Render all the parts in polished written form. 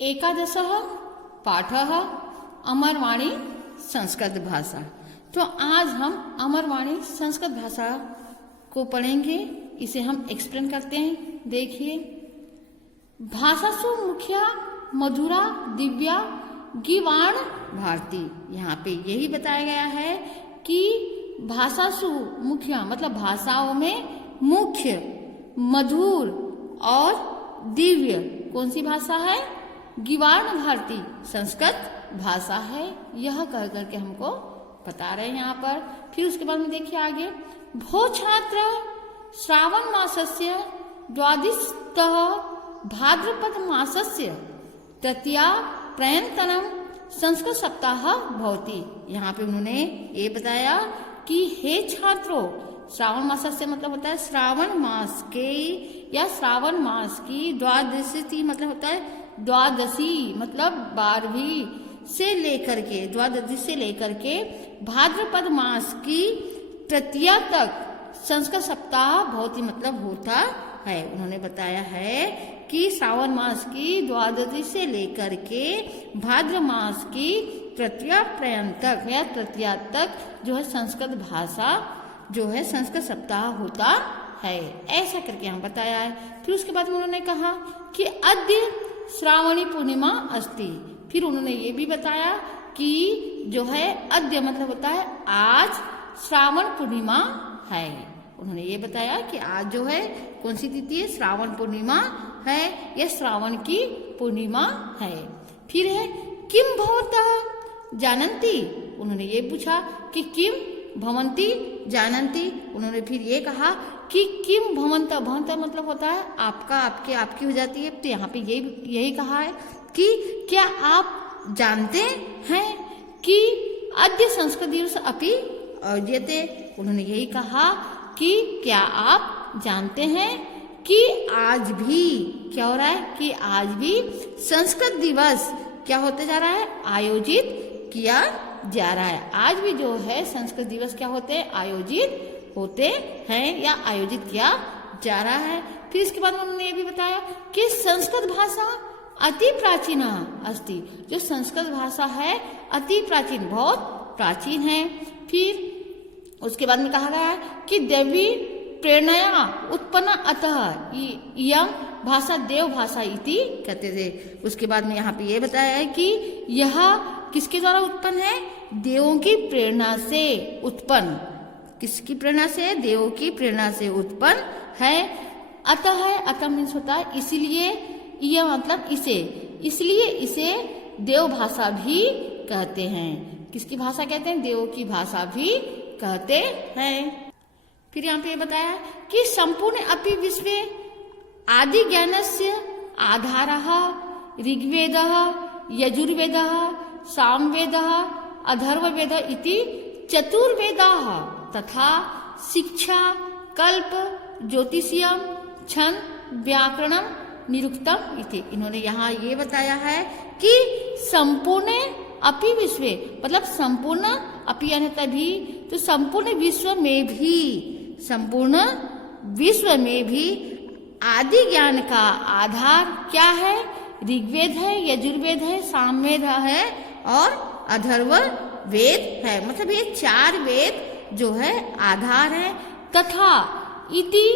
एकादशः पाठः अमरवाणी संस्कृत भाषा। तो आज हम अमरवाणी संस्कृत भाषा को पढ़ेंगे। इसे हम एक्सप्लेन करते हैं। देखिए, भाषासु मुख्या मधुरा दिव्या गीवाण भारती। यहाँ पे यही बताया गया है कि भाषासु मुख्य मतलब भाषाओं में मुख्य, मधुर और दिव्य कौन सी भाषा है? गीवाण भारती संस्कृत भाषा है। यह कह करके हमको बता रहे हैं यहाँ पर। फिर उसके बाद में देखिए आगे, भो छात्र श्रावण मासस्य द्वादशतः भाद्रपद मासस्य तृतीया प्रयंतनम संस्कृत सप्ताह भवति। यहाँ पे उन्होंने ये बताया कि हे छात्रों, श्रावण मास से मतलब होता है श्रावण मास के या श्रावण मास की द्वादशी मतलब होता है द्वादशी मतलब 12वीं से लेकर के द्वादशी से लेकर के भाद्रपद मास की तृतीया तक संस्कृत सप्ताह बहुत ही मतलब होता है। उन्होंने बताया है कि श्रावण मास की द्वादशी से लेकर के भाद्र मास की तृतीया पर्यंत या तृतीया तक जो है संस्कृत भाषा जो है संस्कृत सप्ताह होता है। ऐसा करके हम बताया है। फिर उसके बाद में उन्होंने कहा कि अद्य श्रावणी पूर्णिमा अस्ति। फिर उन्होंने ये भी बताया कि जो है अद्य मतलब होता है आज श्रावण पूर्णिमा है। उन्होंने ये बताया कि आज जो है कौन सी तिथि है? श्रावण पूर्णिमा है या श्रावण की पूर्णिमा है। फिर है किम भवन्तः जानन्ति। उन्होंने ये पूछा कि किम भवन्ति जानन्ति। उन्होंने फिर ये कहा कि किम भवन्तः, भवन्तः मतलब होता है आपका, आपके, आपकी हो जाती है। तो यहाँ पे यही कहा है कि क्या आप जानते हैं कि अद्य संस्कृत दिवस अपि आयोज्यते। उन्होंने यही कहा कि क्या आप जानते हैं कि आज भी क्या हो रहा है कि आज भी संस्कृत दिवस क्या होते जा रहा है? आयोजित किया जा रहा है। आज भी जो है संस्कृत दिवस क्या होते हैं? आयोजित होते हैं या आयोजित किया जा रहा है। फिर इसके बाद उन्होंने ये भी बताया कि संस्कृत भाषा अति प्राचीन अस्ति। जो संस्कृत भाषा है अति प्राचीन, बहुत प्राचीन है। फिर उसके बाद में कहा गया है कि देवी प्रेरणया उत्पन्न अतः यह भाषा देव भाषा इति कहते थे। उसके बाद में यहाँ पे ये बताया है कि यह किसके द्वारा उत्पन्न है? देवों की प्रेरणा से उत्पन्न। किसकी प्रेरणा से? देवों की प्रेरणा से उत्पन्न है। अतः है, अतः मीन्स होता है इसीलिए, यह मतलब इसे, इसलिए इसे देव भाषा भी कहते हैं। किसकी भाषा कहते हैं? देवों की भाषा भी कहते हैं। फिर यहाँ पे बताया कि संपूर्ण अपि विश्वे आदि ज्ञानस्य आधारः ऋग्वेदः यजुर्वेदः सामवेदः अथर्ववेद इति चतुर्वेदाः तथा शिक्षा कल्प ज्योतिषीयम छंद व्याकरणम निरुक्तम इति। इन्होंने यहाँ ये बताया है कि संपूर्ण अपि विश्वे मतलब संपूर्ण अपि यानी तभी, तो संपूर्ण विश्व में भी, संपूर्ण विश्व में भी आदि ज्ञान का आधार क्या है? ऋग्वेद है, यजुर्वेद है, सामवेद है और अथर्व वेद है। मतलब ये 4 वेद जो है आधार है। तथा इति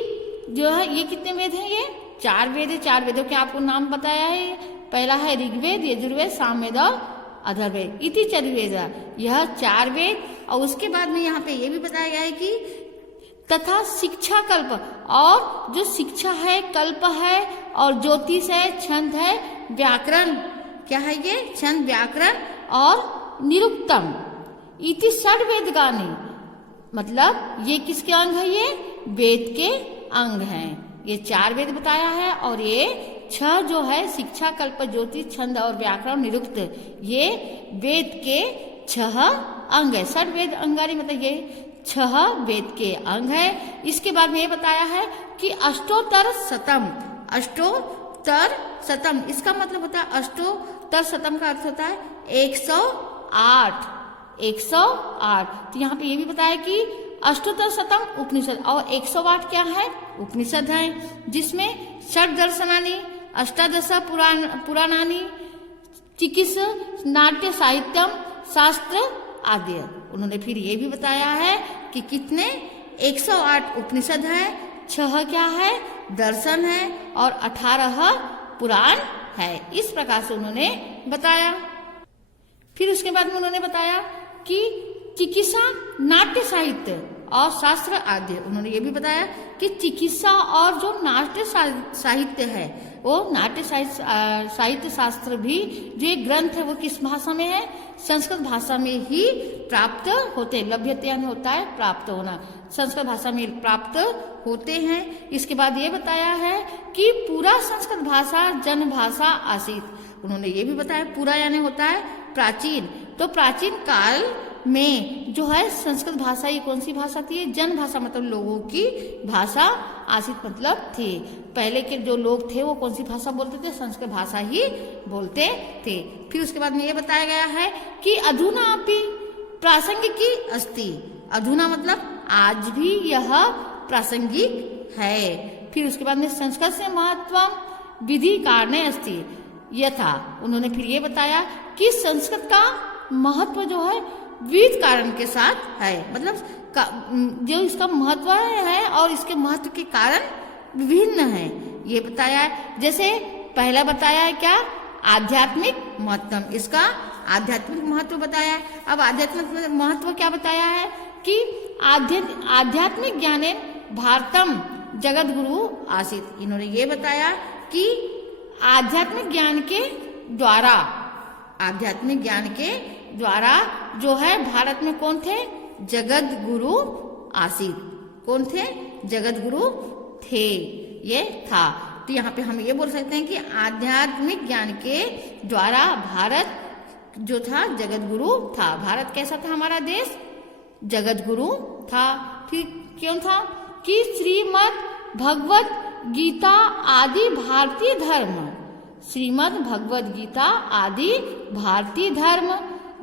जो है ये कितने वेद हैं? ये 4 वेद है। 4 वेदों के आपको नाम बताया है। पहला है ऋग्वेद, यजुर्वेद, सामवेद और अथर्ववेद इति चतुर्वेद। यह 4 वेद। और उसके बाद में यहाँ पे ये भी बताया गया है कि तथा शिक्षा कल्प, और जो शिक्षा है कल्प है और ज्योतिष है, छंद है, व्याकरण क्या है? ये छंद व्याकरण और निरुक्तम इति षड्वेदगानि। मतलब ये किसके अंग है? ये वेद के अंग हैं। ये 4 वेद बताया है और ये 6 जो है शिक्षा कल्प ज्योतिष छंद और व्याकरण निरुक्त, ये वेद के 6 अंग है। षड्वेद अंगानी मतलब ये 6 वेद के अंग है। इसके बाद में ये बताया है कि अष्टोत्तर शतम, अष्टोत्तर शतम इसका मतलब होता है अष्टोत्तर शतम का अर्थ होता है 108, 108। तो यहाँ पे ये भी बताया कि अष्टोत्तर शतम उपनिषद और 108 क्या है? उपनिषद है, जिसमें षट दर्शनानि अष्टादश पुराणानि चिकित्सा, नाट्य, साहित्यम, शास्त्र आदि। उन्होंने फिर ये भी बताया है कि कितने 108 उपनिषद है, 6 क्या है दर्शन है और 18 पुराण है। इस प्रकार से उन्होंने बताया। फिर उसके बाद में उन्होंने बताया कि चिकित्सा, नाट्य, साहित्य और शास्त्र आदि। उन्होंने ये भी बताया कि चिकित्सा और जो नाट्य साहित्य है वो नाट्य साहित्य शास्त्र भी जो एक ग्रंथ है वो किस भाषा में है, संस्कृत भाषा में ही प्राप्त होते हैं। लभ्यते यानी होता है प्राप्त होना, संस्कृत भाषा में प्राप्त होते हैं। इसके बाद ये बताया है कि पूरा संस्कृत भाषा जन भाषा आसीत। उन्होंने ये भी बताया पूरा यानी होता है प्राचीन, तो प्राचीन काल में जो है संस्कृत भाषा ये कौन सी भाषा थी, जन भाषा मतलब लोगों की भाषा, आसित मतलब थी। पहले के जो लोग थे वो कौन सी भाषा बोलते थे, संस्कृत भाषा ही बोलते थे। फिर उसके बाद में ये बताया गया है कि अधुना अपि प्रासंगिकी अस्ति। अधुना मतलब आज भी यह प्रासंगिक है। फिर उसके बाद में संस्कृत से महत्व विधि कारणे अस्ति यथा। उन्होंने फिर ये बताया कि संस्कृत का महत्व जो है विविध कारण के साथ है, मतलब जो इसका महत्व है और इसके महत्व के कारण विभिन्न है ये बताया है। जैसे पहला बताया है क्या, आध्यात्मिक महत्व, इसका आध्यात्मिक महत्व बताया है। अब आध्यात्मिक महत्व क्या बताया है कि आध्यात्मिक ज्ञाने भारतम जगत गुरु आसीत। इन्होंने ये बताया कि आध्यात्मिक ज्ञान के द्वारा, आध्यात्मिक ज्ञान के द्वारा जो है भारत में कौन थे, जगत गुरु आसीत। कौन थे, जगत गुरु थे, ये था। तो यहाँ पे हम ये बोल सकते हैं कि आध्यात्मिक ज्ञान के द्वारा भारत जो था जगत गुरु था। भारत कैसा था, हमारा देश जगत गुरु था। फिर क्यों था कि श्रीमद् भगवत गीता आदि भारतीय धर्म, श्रीमद् भगवत गीता आदि भारतीय धर्म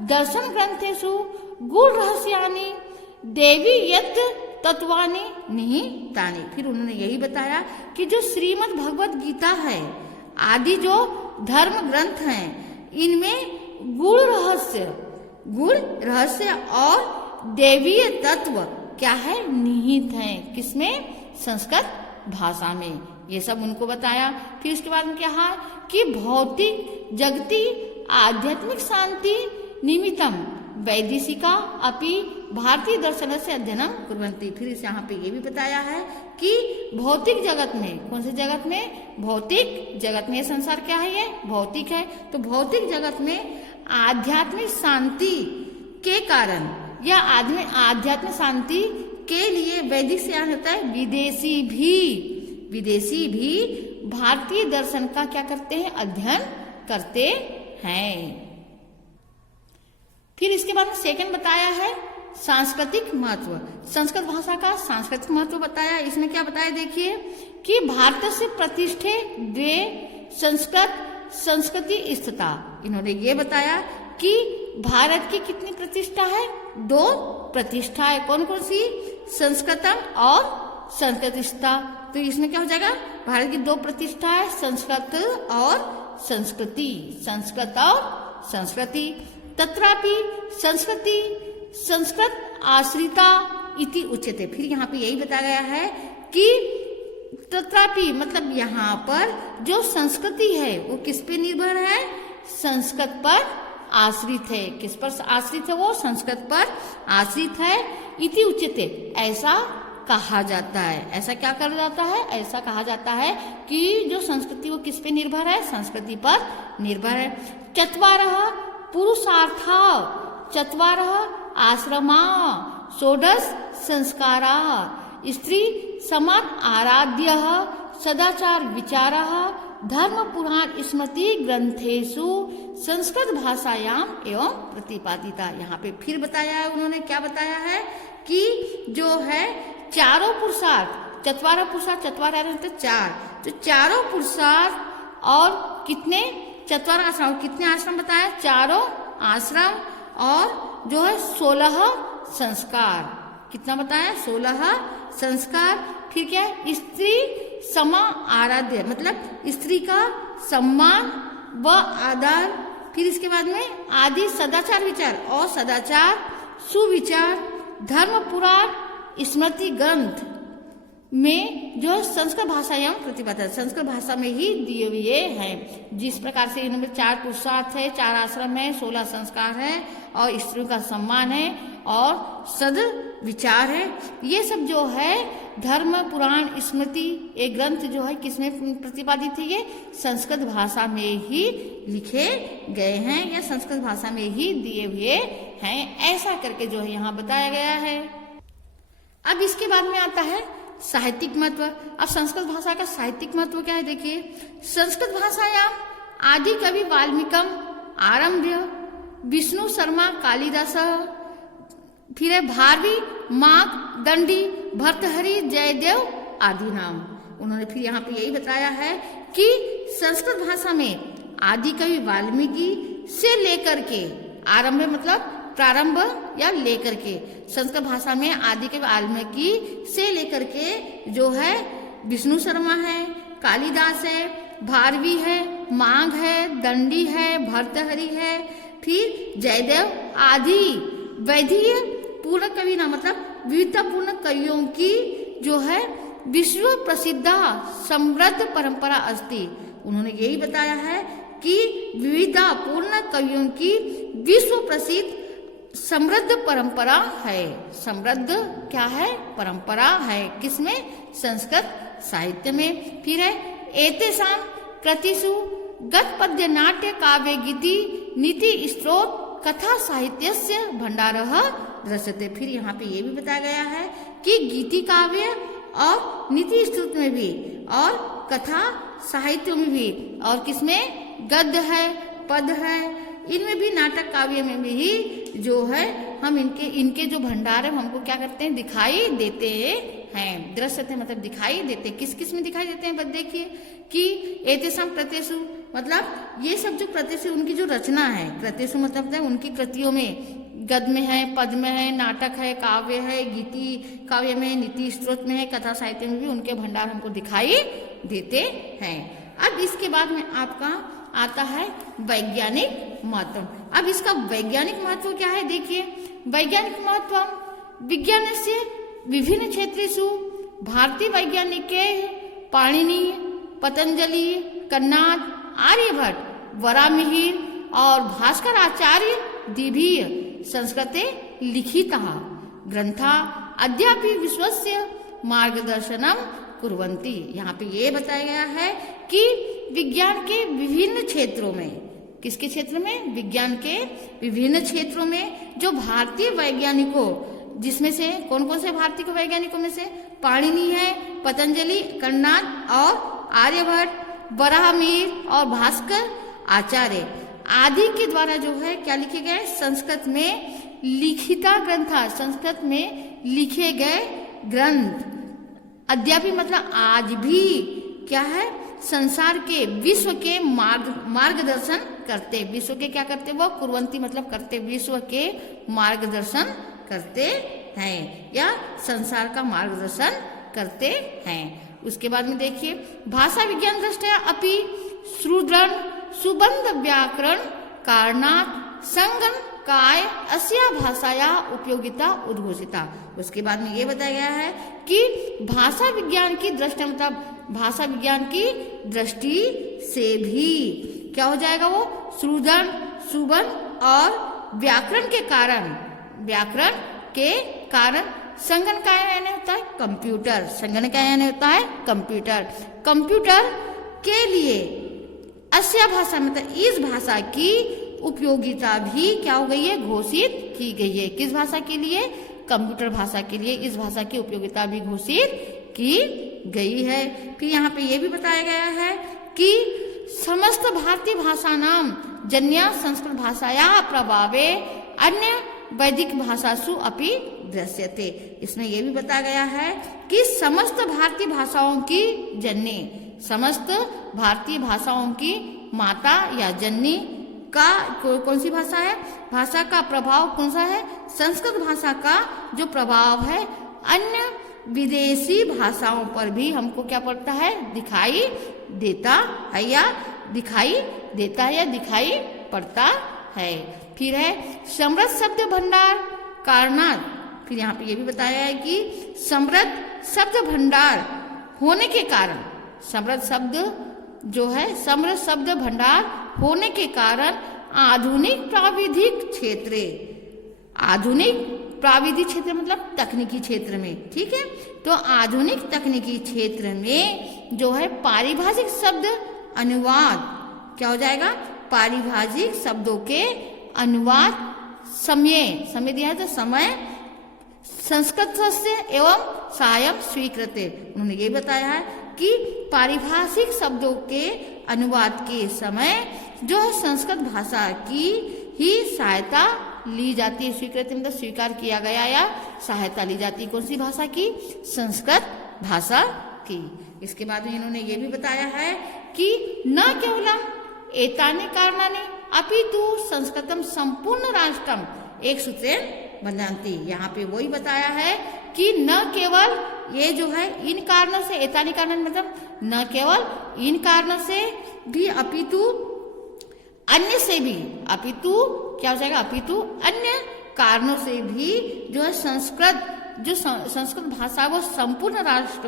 दर्शन ग्रंथेषु गूढ़ रहस्यानि देवी यत् तत्वानि निहितानि। फिर उन्होंने यही बताया कि जो श्रीमद् भगवत गीता है आदि जो धर्म ग्रंथ हैं इनमें गूढ़ रहस्य और देवीय तत्व क्या है, निहित है। किसमें, संस्कृत भाषा में। ये सब उनको बताया। फिर उसके बाद में क्या है कि भौतिक जगती आध्यात्मिक शांति निमित्तम वैदेशिका अपि भारतीय दर्शन से अध्ययनम कुर्वन्ति। फिर इस यहाँ पे ये भी बताया है कि भौतिक जगत में, कौन से जगत में, भौतिक जगत में, संसार क्या है, ये भौतिक है। तो भौतिक जगत में आध्यात्मिक शांति के कारण या आध्यात्मिक शांति के लिए वैदिक से यहाँ होता है विदेशी भी भारतीय दर्शन का क्या करते हैं, अध्ययन करते हैं। फिर इसके बाद में सेकंड बताया है सांस्कृतिक महत्व, संस्कृत भाषा का सांस्कृतिक महत्व बताया। इसमें क्या बताया देखिए कि भारत से प्रतिष्ठे द्वे संस्कृत संस्कृति स्थिता। इन्होंने ये बताया कि भारत की कितनी प्रतिष्ठा है, 2 प्रतिष्ठा है। कौन कौन सी, संस्कृतम और संस्कृतिस्था। तो इसमें क्या हो जाएगा, भारत की 2 प्रतिष्ठा है, संस्कृत और संस्कृति, संस्कृत और संस्कृति। तत्रापि संस्कृत आश्रिता इति उच्यते। फिर यहाँ पे यही बताया गया है कि तत्रापि मतलब यहाँ पर जो संस्कृति है वो किस पे निर्भर है, संस्कृत पर आश्रित है। किस पर आश्रित है, वो संस्कृत पर आश्रित है। इति उच्यते, ऐसा कहा जाता है। ऐसा क्या कर जाता है, ऐसा कहा जाता है कि जो संस्कृति वो किस पे निर्भर है, संस्कृति पर निर्भर है। चत्वारः पुरुषार्था चत्वारः आश्रमा षोडश संस्कारा स्त्री समान आराध्यः सदाचार विचारः धर्म पुराण स्मृति ग्रंथेषु संस्कृत भाषायाम एवं प्रतिपादिता। यहाँ पे फिर बताया है उन्होंने, क्या बताया है कि जो है चारों पुरुषार्थ, चत्वारः पुरुषार्थ, चत्वारः 4, तो चारों पुरुषार्थ और कितने, चत्वारः आश्रम, कितने आश्रम बताया, चारों आश्रम और जो है 16 संस्कार। कितना बताया, 16 संस्कार। फिर क्या है, स्त्री समा आराध्य, मतलब स्त्री का सम्मान व आदर फिर इसके बाद में आदि सदाचार विचार और सदाचार सुविचार धर्म पुराण स्मृति ग्रंथ में जो संस्कृत भाषा एवं प्रतिपादन संस्कृत भाषा में ही दिए हुए हैं। जिस प्रकार से इनमें 4 पुरुषार्थ है, 4 आश्रम है, 16 संस्कार है और स्त्रियों का सम्मान है और सद विचार है, ये सब जो है धर्म पुराण स्मृति ये ग्रंथ जो है किसमें प्रतिपादित है, ये संस्कृत भाषा में ही लिखे गए हैं या संस्कृत भाषा में ही दिए हुए हैं, ऐसा करके जो है यहाँ बताया गया है। अब इसके बाद में आता है साहित्यिक महत्व। अब संस्कृत भाषा का साहित्यिक महत्व क्या है, देखिए संस्कृत भाषायाम आदि कवि वाल्मीकम आरंभ्य विष्णु शर्मा कालिदास, फिर है भारवी माघ दंडी भर्तहरि जयदेव आदि नाम। उन्होंने फिर यहाँ पे यही बताया है कि संस्कृत भाषा में आदि कवि वाल्मीकि से लेकर के आरंभ मतलब प्रारंभ या लेकर के, संस्कृत भाषा में आदि कवि वाल्मीकि से लेकर के जो है विष्णु शर्मा है, कालिदास है, भारवी है, माघ है, दंडी है, भर्तहरि है, फिर जयदेव आदि वैधीय पूर्ण कवि ना मतलब विविधतापूर्ण कवियों की जो है विश्व प्रसिद्ध समृद्ध परंपरा अस्ति। उन्होंने यही बताया है कि विविधतापूर्ण कवियों की विश्व प्रसिद्ध समृद्ध परंपरा है। समृद्ध क्या है, परंपरा है, किसमें, संस्कृत साहित्य में। फिर है एतेषां कृतिषु गत पद्य नाट्य काव्य गीति नीति स्त्रोत कथा साहित्यस्य भंडारः दृश्यते। फिर यहाँ पे ये भी बताया गया है कि गीति काव्य और नीति स्त्रोत में भी और कथा साहित्य में भी और किसमें गद्य है पद है, इनमें भी नाटक काव्य में भी जो है हम इनके जो भंडार है हमको क्या करते हैं, दिखाई देते हैं। दृश्यते मतलब दिखाई देते, किस किस में दिखाई देते हैं, बस देखिए कि एतेषां कृतेषु मतलब ये सब जो कृतेषु उनकी जो रचना है, कृतेषु मतलब है उनकी कृतियों में गद्य में है, पद में है, नाटक है, काव्य है, गीति काव्य में, नीति स्त्रोत में है, कथा साहित्य में भी उनके भंडार हमको दिखाई देते हैं। अब इसके बाद में आपका आता है वैज्ञानिक महत्व। अब इसका वैज्ञानिक महत्व क्या है, देखिए वैज्ञानिक महत्व विज्ञान से विभिन्न क्षेत्रेषु भारतीय वैज्ञानिक पाणिनि पतंजलि कन्नाद आर्यभट्ट वराहमिहिर और भास्कर आचार्य दिभिः संस्कृते लिखितः ग्रंथा अद्यापि विश्वस्य मार्गदर्शनम कुर्वन्ति। यहाँ पे ये बताया गया है कि विज्ञान के विभिन्न क्षेत्रों में, किसके क्षेत्र में, विज्ञान के विभिन्न क्षेत्रों में जो भारतीय वैज्ञानिकों, जिसमें से कौन कौन से भारतीय वैज्ञानिकों में से पाणिनि है, पतंजलि कन्नाद और आर्यभट्ट वराहमिहिर और भास्कर आचार्य आदि के द्वारा जो है क्या लिखे गए, संस्कृत में लिखिता ग्रंथा, संस्कृत में लिखे गए ग्रंथ अद्यापि मतलब आज भी क्या है, संसार के विश्व के मार्गदर्शन करते, विश्व के क्या करते, वो कुर्वंती मतलब करते, विश्व के मार्गदर्शन करते हैं या संसार का मार्गदर्शन करते हैं। उसके बाद में देखिए भाषा विज्ञान दृष्टया अपि सुदृढ़ सुबंध व्याकरण कारणात् संगम काय अस्या भाषाया उपयोगिता उद्घोषिता। उसके बाद में ये बताया गया है कि भाषा विज्ञान की दृष्टि मतलब भाषा विज्ञान की दृष्टि से भी क्या हो जाएगा, वो सुदृढ़ सुबंध और व्याकरण के कारण संगण का यानी होता है कंप्यूटर, संगण का यानी होता है कंप्यूटर, कंप्यूटर के लिए अस्या भाषा मतलब इस भाषा की उपयोगिता भी क्या हो गई है, घोषित की गई है। किस भाषा के लिए, कंप्यूटर भाषा के लिए इस भाषा की उपयोगिता भी घोषित की गई है। फिर यहाँ पे ये भी बताया गया है कि समस्त भारतीय भाषा नाम जन्या संस्कृत भाषाया प्रभावे अन्य वैदिक भाषासु अपि दृश्यते। इसमें यह भी बताया गया है कि समस्त भारतीय भाषाओं की जननी, समस्त भारतीय भाषाओं की माता या जननी का कौन सी भाषा है, भाषा का प्रभाव कौन सा है, संस्कृत भाषा का जो प्रभाव है अन्य विदेशी भाषाओं पर भी हमको क्या पड़ता है, दिखाई देता है या दिखाई पड़ता है। फिर है समृद्ध शब्द भंडार कारणात, फिर यहाँ पे ये भी बताया है कि समृद्ध शब्द भंडार होने के कारण, समृद्ध शब्द जो है समृद्ध शब्द भंडार होने के कारण आधुनिक प्राविधिक क्षेत्र, आधुनिक प्राविधिक क्षेत्र मतलब तकनीकी क्षेत्र में, ठीक है। तो आधुनिक तकनीकी क्षेत्र में जो है पारिभाषिक शब्द अनुवाद क्या हो जाएगा, पारिभाषिक शब्दों के अनुवाद समय दिया है तो समय संस्कृत से एवं सायम स्वीकृत, उन्होंने ये बताया है कि पारिभाषिक शब्दों के अनुवाद के समय जो है संस्कृत भाषा की ही सहायता ली जाती है। स्वीकृति मतलब स्वीकार किया गया या सहायता ली जाती है, कौन सी भाषा की, संस्कृत भाषा की। इसके बाद में इन्होंने ये भी बताया है कि न केवलम एतानि कारणानि अपितु संस्कृतम संपूर्ण राष्ट्रम एक सूत्रेण बंधन्ति, यहाँ पे वही बताया है कि न केवल ये जो है इन कारणों से, एतानि कारण मतलब न केवल इन कारणों से भी अपितु अन्य से भी, अपितु क्या हो जाएगा, अपितु अन्य कारणों से भी जो है संस्कृत, जो संस्कृत भाषा वो संपूर्ण राष्ट्र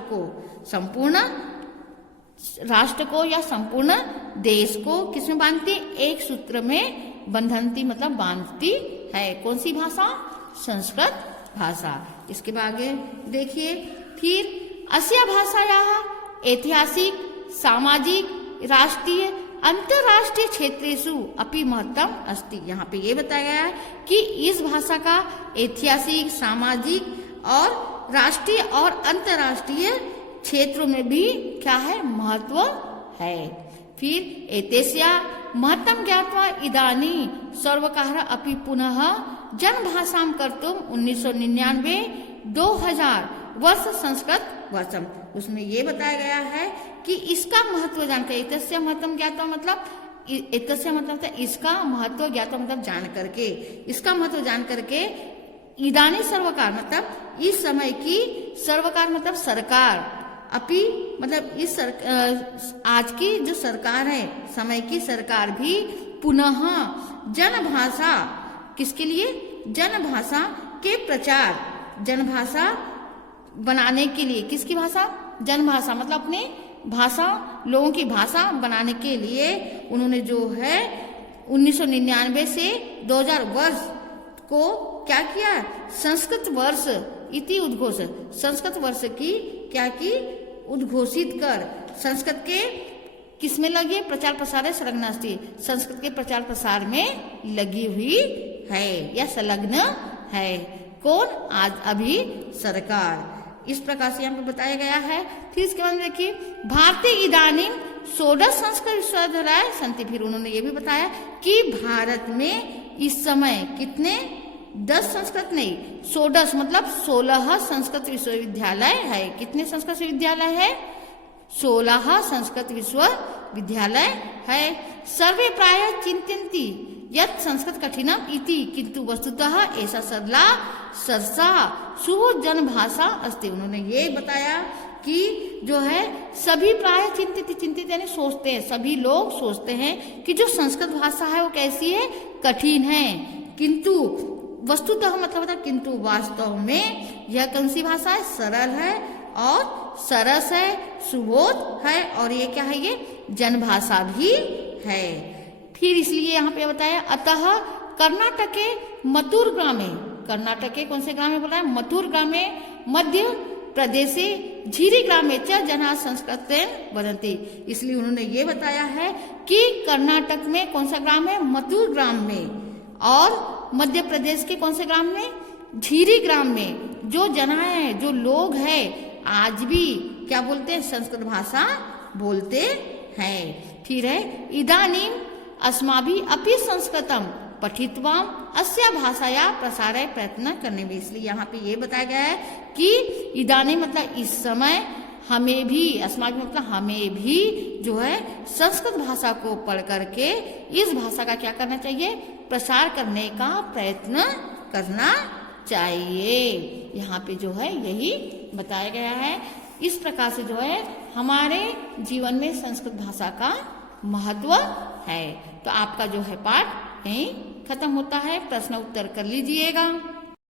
को या संपूर्ण देश को किसमें बांधती, एक सूत्र में बंधनती मतलब बांधती है, कौन सी भाषा, संस्कृत भाषा। इसके बाद आगे देखिए, फिर अस्या भाषायाः ऐतिहासिक सामाजिक राष्ट्रीय अंतरराष्ट्रीय क्षेत्रेषु अपि महत्तम अस्ति, यहाँ पे ये बताया गया है कि इस भाषा का ऐतिहासिक सामाजिक और राष्ट्रीय और अंतरराष्ट्रीय क्षेत्रों में भी क्या है, महत्व है। फिर एतेस्या महत्तम ज्ञात्वा इदानी सर्वकारः अपि पुनः जनभाषां कर्तुम् 1999-2000 वर्ष संस्कृत वर्षम, उसमें ये बताया गया है कि इसका महत्व जानकर, एतस्य महत्तम ज्ञात्वा मतलब, एतस्य मतलब इसका महत्व ज्ञात्वा मतलब जान करके, इसका महत्व जान करके इदानी सर्वकार मतलब इस समय की, सर्वकार मतलब सरकार, अपि मतलब इस आज की जो सरकार है, समय की सरकार भी पुनः जनभाषा, किसके लिए, जनभाषा के प्रचार, जनभाषा बनाने के लिए, किसकी भाषा, जनभाषा मतलब अपने भाषा, लोगों की भाषा बनाने के लिए उन्होंने जो है 1999 से 2000 वर्ष को क्या किया, संस्कृत वर्ष इति उद्घोष, संस्कृत वर्ष की क्या की, उद्घोषित कर संस्कृत के किसमें लगी, प्रचार प्रसार संलग्न अस्ति, संस्कृत के प्रचार प्रसार में लगी हुई है या संलग्न है, कौन, आज अभी सरकार। इस प्रकार से यहाँ पे बताया गया है। फिर इसके बाद देखिए, भारतीय इदानीं 16 संस्कृत विश्वविद्यालय संति, फिर उन्होंने ये भी बताया कि भारत में इस समय कितने, 10 संस्कृत नहीं 16 मतलब 16 संस्कृत विश्वविद्यालय है। कितने संस्कृत विश्वविद्यालय है, 16 संस्कृत विश्वविद्यालय है। सर्वे प्राय चिंतन्ति यत् संस्कृत कठिनम इति, किंतु वस्तुतः ऐसा सरला सरसा सुबोध जन भाषा अस्ति, उन्होंने ये बताया कि जो है सभी प्राय चिंतित यानी सोचते हैं, सभी लोग सोचते हैं कि जो संस्कृत भाषा है वो कैसी है, कठिन है, किंतु वस्तुतः मतलब होता है किंतु वास्तव में यह कौन सी भाषा है, सरल है और सरस है, सुबोध है, और ये क्या है, ये जनभाषा भी है। फिर इसलिए यहाँ पे बताया, अतः कर्नाटक के मथुर ग्रामे, कर्नाटक के कौन से ग्राम में बोला है, मथुर ग्रामे, मध्य प्रदेशे झीरी ग्रामे च जना संस्कृतेन वदन्ति, इसलिए उन्होंने ये बताया है कि कर्नाटक में कौन सा ग्राम है, मथुर ग्राम में, और मध्य प्रदेश के कौन से ग्राम में, झीरी ग्राम में जो जनाएं हैं, जो लोग हैं, आज भी क्या बोलते हैं, संस्कृत भाषा बोलते हैं। फिर है, इदानीं अस्माभिः अपि संस्कृतम पठित्वा अस्या भाषाया प्रसाराय प्रयत्न करने में, इसलिए यहाँ पे ये बताया गया है कि इदानी मतलब इस समय, हमें भी, अस्माभिः मतलब हमें भी जो है संस्कृत भाषा को पढ़ करके इस भाषा का क्या करना चाहिए, प्रसार करने का प्रयत्न करना चाहिए। यहाँ पे जो है यही बताया गया है। इस प्रकार से जो है हमारे जीवन में संस्कृत भाषा का महत्व है। तो आपका जो है पाठ यहीं खत्म होता है। प्रश्न उत्तर कर लीजिएगा।